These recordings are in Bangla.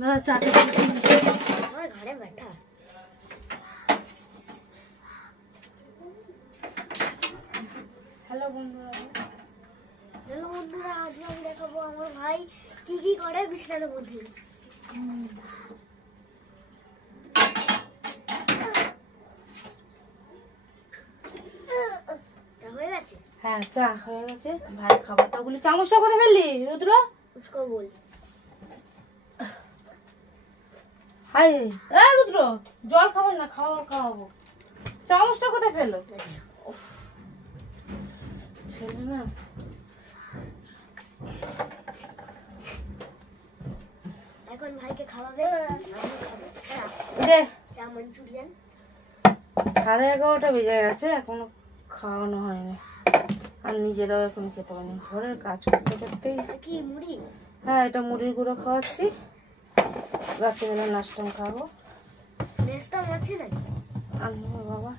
দাদা চাটা আমার ঘাড়ে ব্যথা। হ্যালো বন্ধুরা, আজকে আমি দেখাবো আমার ভাই কি কি করে বিছানার মধ্যে। হয়ে গেছে? হ্যাঁ চা হয়ে গেছে। ভাই খাবারটা গুলি চামচটা কোথায় ফেললি রুদ্র? उसको बोल। হাই রুদ্র, জল খাবার না, খাওয়াবো। চামচটা কোথায় ফেলো? ছেলে না এখন ভাইকে খাওয়াবে, দে। চা মাঞ্চুরিয়ান 11:30 বেজে গেছে, এখনো খাওয়ানো হয়নি। আর নিজেরাও এখন খেতে পারিনি, ঘরের কাজ করতে করতেই। কি মুড়ি? হ্যাঁ, এটা মুড়ির গুঁড়ো খাওয়াচ্ছি, রাত্রিবেলা নাস্তা খাবো। নেস্তা আছে নাকি? আনবো বাবা।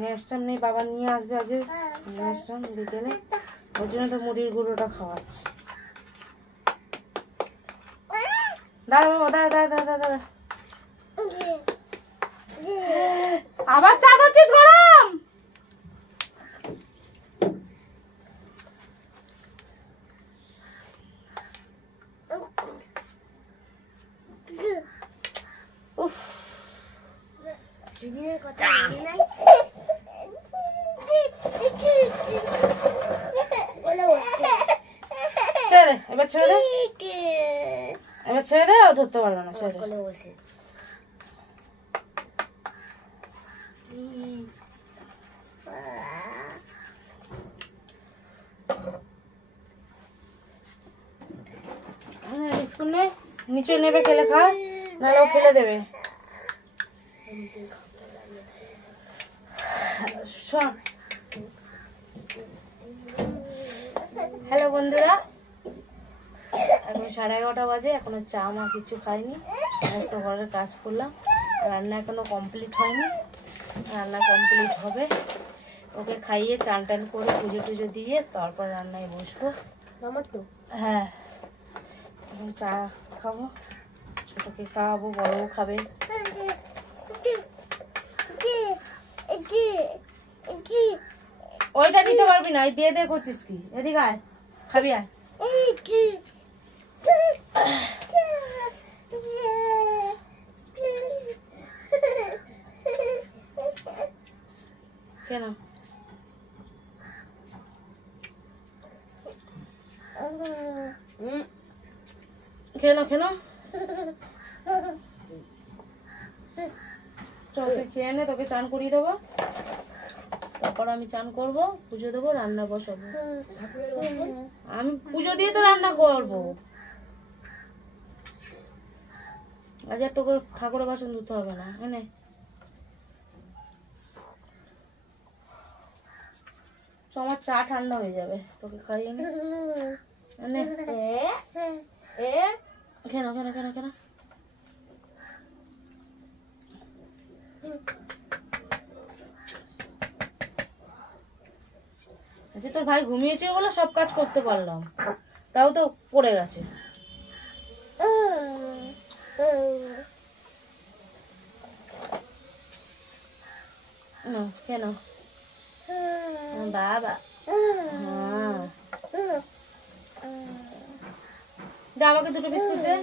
নেস্টাম নেই, বাবা নিয়ে আসবে আজ নেস্টাম বিকেলে, ওই জন্য তো মুড়ির গুঁড়োটা খাওয়াচ্ছি। দাঁড়া বাবা, দাঁড়া। আবার চা দিচ্ছিস গরম? উফ, দিদির কথা মনে নাই? ছেড়ে দে, এবার ছেড়ে দে, এবার ছেড়ে দে। ও ধরতে পারলো না, ছেড়ে দে। কোলে বসে বিস্কুট নে, নিচে নেবে, খেলে খা, নাহলে ও ফেলে দেবে। হ্যালো বন্ধুরা, এখন 11:30 বাজে, এখনো চা মা কিছু খাইনি, সমস্ত ঘরের কাজ করলাম। রান্না এখনো কমপ্লিট হয়নি, রান্না কমপ্লিট হবে। ওকে খাইয়ে চান টান করে পুজো টুজো দিয়ে তারপর রান্নায় বসবো। আমার তো হ্যাঁ, এখন চা খাবো, ছোটকে খাওয়াবো, বড়ও খাবে। ওইটা দিতে পারবি না, দিয়ে দে করছিস কি? এদিকে আয়, খাবি আয়। কেন কেন চলকে খেয়ে নে, তোকে চান করিয়ে দেবো, তারপর আমি চান করবো, পুজো দেবো, রান্না বসাবো। আমি পুজো দিয়ে তো রান্না করবো। আজ আর তোকে ঠাকুরের বাসন ধুতে হবে না, এনে আমার চা ঠান্ডা হয়ে যাবে, তোকে খাইয়ে নে। এনে কেন তোর ভাই ঘুমিয়েছে বলে সব কাজ করতে পারলাম, তাও তো পড়ে গেছে। কেন বাবা, দে আমাকে দুটো বিস্কুট দে।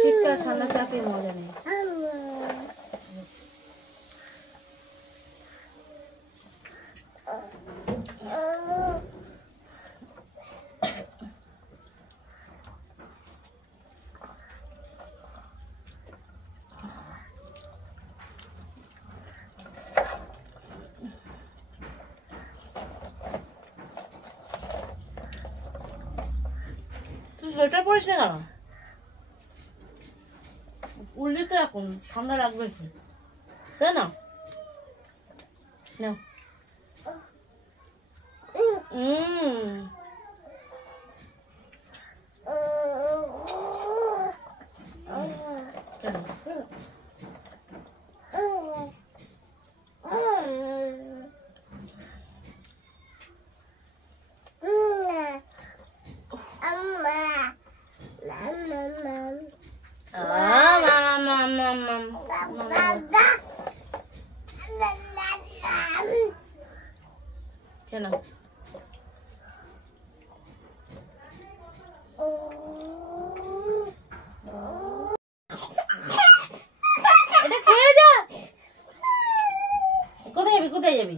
শীতকাল ঠান্ডা চা খেয়ে মজা নেই। তুই সোয়েটার পরিস না কেন? উঠলি তো, এখন ঠান্ডা লাগবে, তাই না? কেন এটা খেয়ে যা। কোথায় যাবি কোথায় যাবি?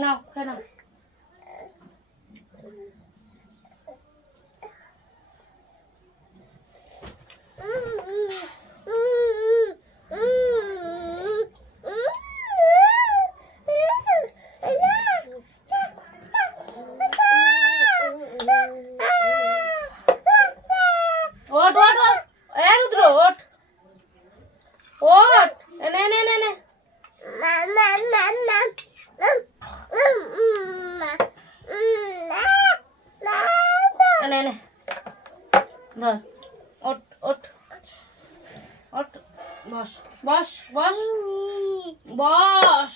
নাও খেয়ে নাও। ওঠ ওঠ ওঠ এ রুদ্র ওঠ ওঠ নে নে নে নে নে নে ধর ওঠ ওঠ ওঠ বস বস বস বস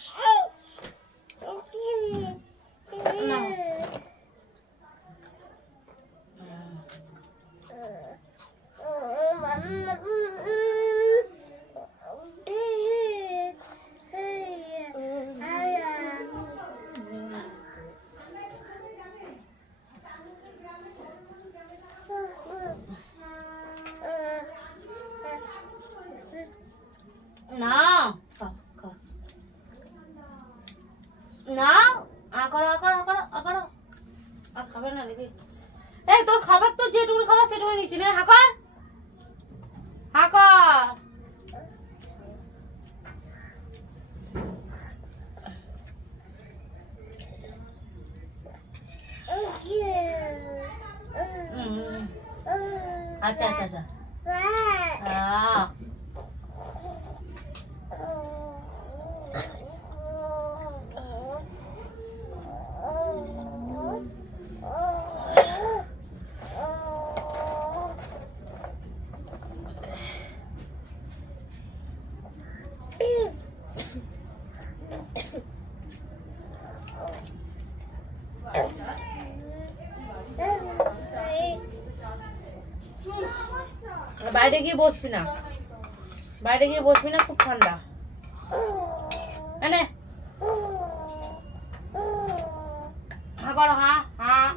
না না না আকার আকার আকার আকার আর খাবে না নাকি? এই তোর খাবার তো যেটুকু খাবার সেটুকু নিচ্ছি না। হাকার হাকার আচ্ছা আচ্ছা আচ্ছা বাইরে গিয়ে বসবি না, বাইরে গিয়ে বসবি না, খুব ঠান্ডা। এনে হ্যাঁ করো, হ্যাঁ হ্যাঁ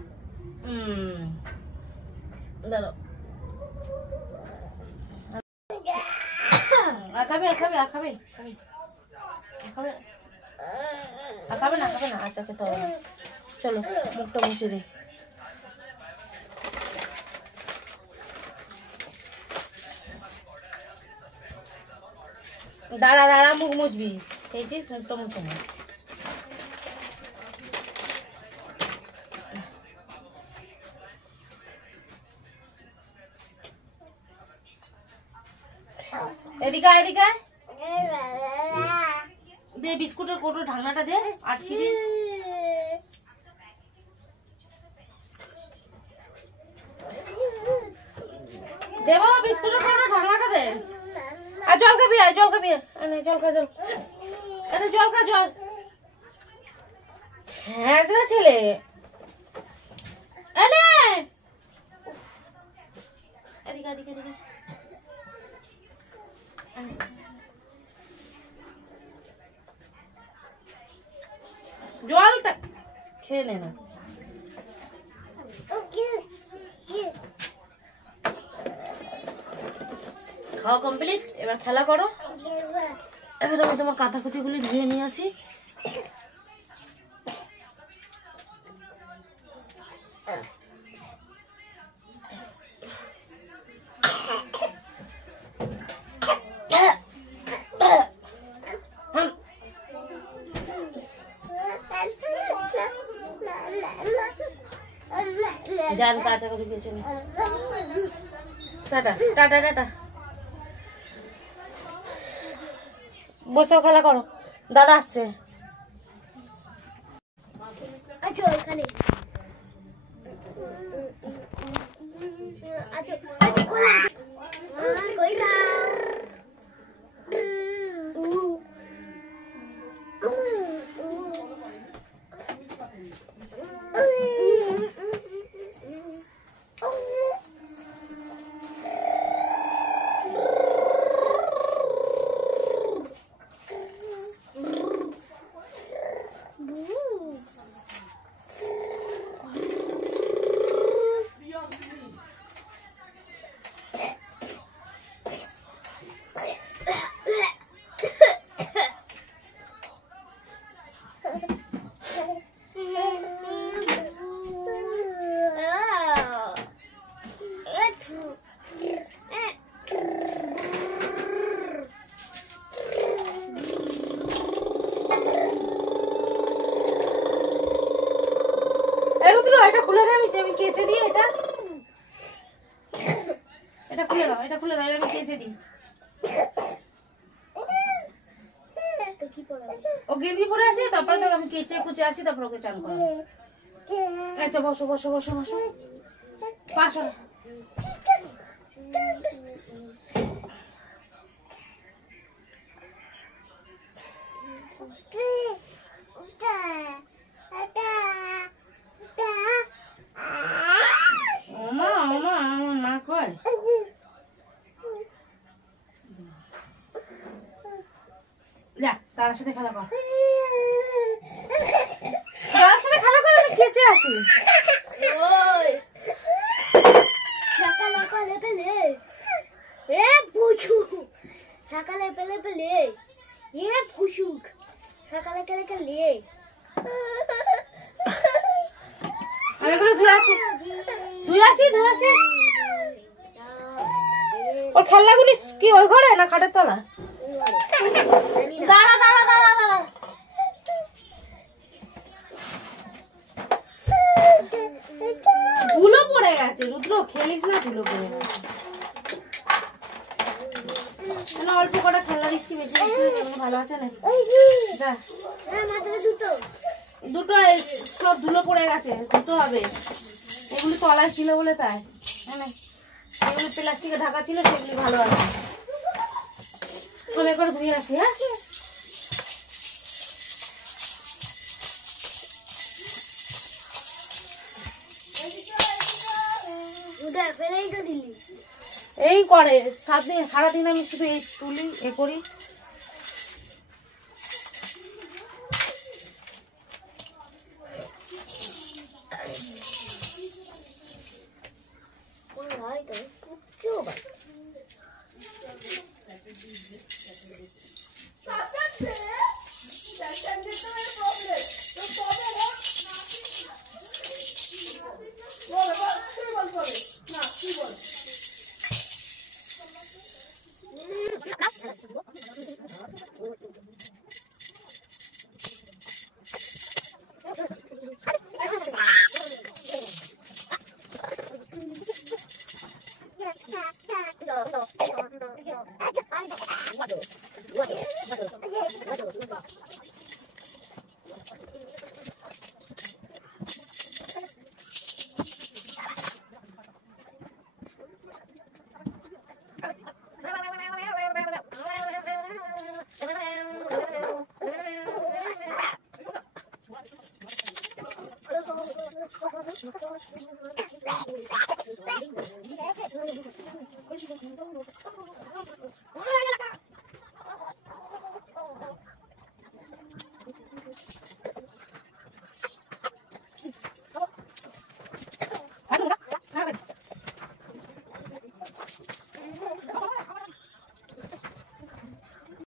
দাঁড়ো। খাবে খাবে খাবে খাবে খাবে না খাবে না। আচ্ছা খেতে হবে না, চলো মুখটা মুছে দিই। দাঁড়া দাঁড়া, মুখ মুছবি, খেয়েছিস, মুখটা মুছে না। এদিকে এদিকে দে, বিস্কুটের কোটো ঢাকনাটা দে, আটকে দে। দে বাবা, বিস্কুটের কোটো ঢাকনাটা দে। আর জল খাবি, আর জল খাবি, এনে জল খা, জল এনে জল খা, জল। ছ্যাঁচড়া ছেলে, এনে এদিকে এদিকে এদিকে জলটা খেয়ে নে না। খাওয়া কমপ্লিট, এবার খেলা করো। এবার আমি তোমার কাঁথা কুতিগুলি ধুয়ে নিয়ে আসি। जान काचा করে গেছে। টাটা টাটা টাটা, বসে খেলা করো, দাদা আসছে। আচ্ছা ওখানে আচ্ছা আচ্ছা কই না এটা খুলে দে, আমি কেচে দিই। এটা খুলে দাও, এটা খুলে দাও, এটা আমি কেচে দিই। ও গেঞ্জি পরে আছে, তারপরে তো আমি কেচে কুচে আসি, তারপর ওকে চান করাবো। আচ্ছা বসো বসো বসো বসো, পাশো। ওমা ওমা, আমার মা কয় যা দাদার সাথে খেলা কর, দাদার সাথে খেলা কর, আমি কেচে আসি। সকালে পেলে পেলে এ ফুসুক সকালে কেলে কেলে আমি এগুলো ধুয়ে আসি, ধুয়ে আসি। ওর খেলনাগুলি কি ওই ঘরে না খাটের তলা? দাঁড়া দাঁড়া দাঁড়া দাঁড়া, ধুলো পড়ে গেছে। রুদ্র খেলিস না, ধুলো পড়ে গেছে। অল্প কটা খেলনা দিচ্ছি, বেশি ভালো আছে না? দুটো সব ধুলো পড়ে গেছে, ধুতে হবে। এগুলি তলায় ছিল বলে তাই, এগুলি প্লাস্টিকে ঢাকা ছিল, সেগুলি ভালো আছে। অনেক করে ধুয়ে আসি। হ্যাঁ এই করে সারাদিন আমি শুধু এই তুলি এ করি।